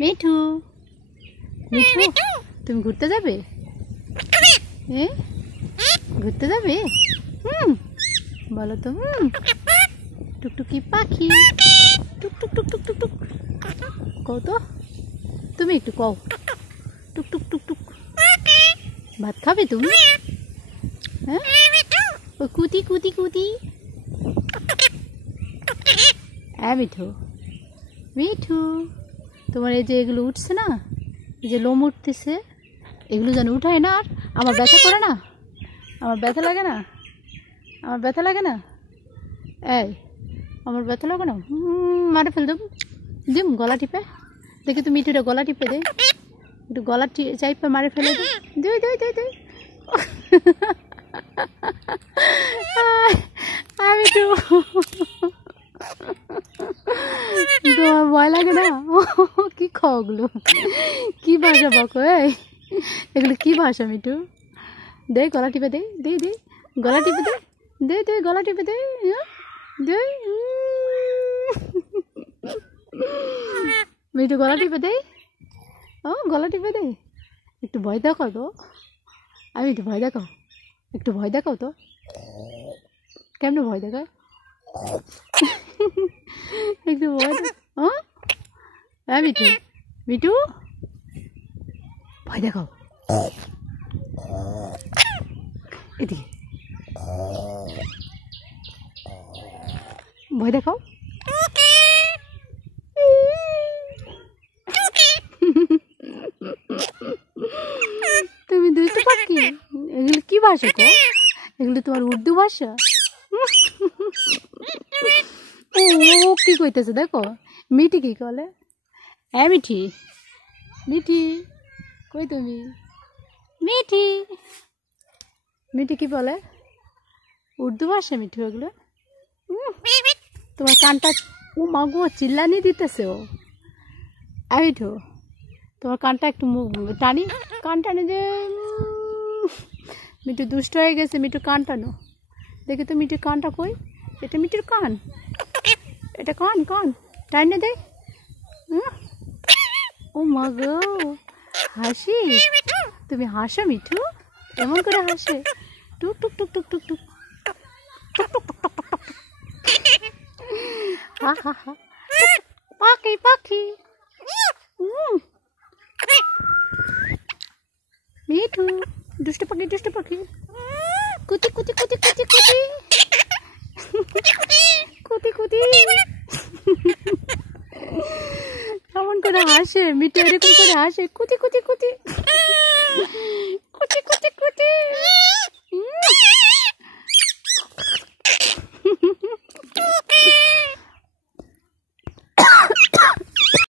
মিঠু মিঠু তুমি ঘুরতে যাবে? ঘুরতে যাবে? বলো তো। টুকটুকি পাখি টুক টুক টুক টুক টুক টুক কও তো, তুমি একটু কও টুক টুক টুক টুক। ভাত খাবে তুমি? হ্যাঁ, ও কুতি কুতি কুতি। হ্যাঁ মিঠু মিঠু, তোমার এই যে এগুলো উঠছে না, এই যে লোম উঠতেছে, এগুলো যেন উঠায় না। আর আমার ব্যথা করে না? আমার ব্যথা লাগে না? আমার ব্যথা লাগে না? এই আমার ব্যথা লাগে না? মারে ফেল দেব দিম গলা টিপে। দেখি তুমি মিঠুটা গলা টিপে দে, একটু গলা চাইপে মারে ফেলে দে। দে দে দে। আমি তো তোমার ভয় লাগে না? কি খাও ওগুলো? কি ভাষা বকো? এগুলো কি ভাষা মিঠু? দে গলা টিপে দে, দে দে গলা টিপে দে, দে দে গলা টিপে দে, দে। মিঠু গলা টিপে দে, ও গলা টিপে দে। একটু ভয় দেখাও তো, আমি একটু ভয় দেখাও, একটু ভয় দেখাও তো। কেমন ভয় দেখায়? একটু ভয় দেখাও। হ্যাঁ মিঠু মিঠু ভয় দেখাও, এদিকে ভয় দেখাও। তুমি দুষ্টু পাখি। এগুলো কি ভাষা গো? এগুলো তোমার উর্দু ভাষা? ও কি কইতেছে দেখো। মিঠি কি কলে? হ্যাঁ মিঠি মিঠি কই তুমি? মিঠি মিঠি কি বলে? উর্দু ভাষা মিঠু এগুলো। তোমার কানটা ও মাগো চিল্লানি দিতেছে ও। মিঠু তোমার কানটা একটু টানি, কান টানি যে। মিঠু দুষ্ট হয়ে গেছে, মিঠু কান টানো। দেখি তো মিঠুর কানটা কই? এটা মিঠুর কান, এটা কান কান টাইনে দে। ও মা গো হাসি, তুমি হাসো মিঠু? এমন করে হাসে টুক টুক টুক টুক টুক টুক হা হা হা। পাখি পাখি মিঠু দুষ্ট পাখি দুষ্ট পাখি কুতি কুতি কুতি কুতি কুতি কুতি কুতি। কেমন করে হাসে মিঠু, এরকম করে হাসে কুতি কুতি কুতি কুতি কুতি কুতি।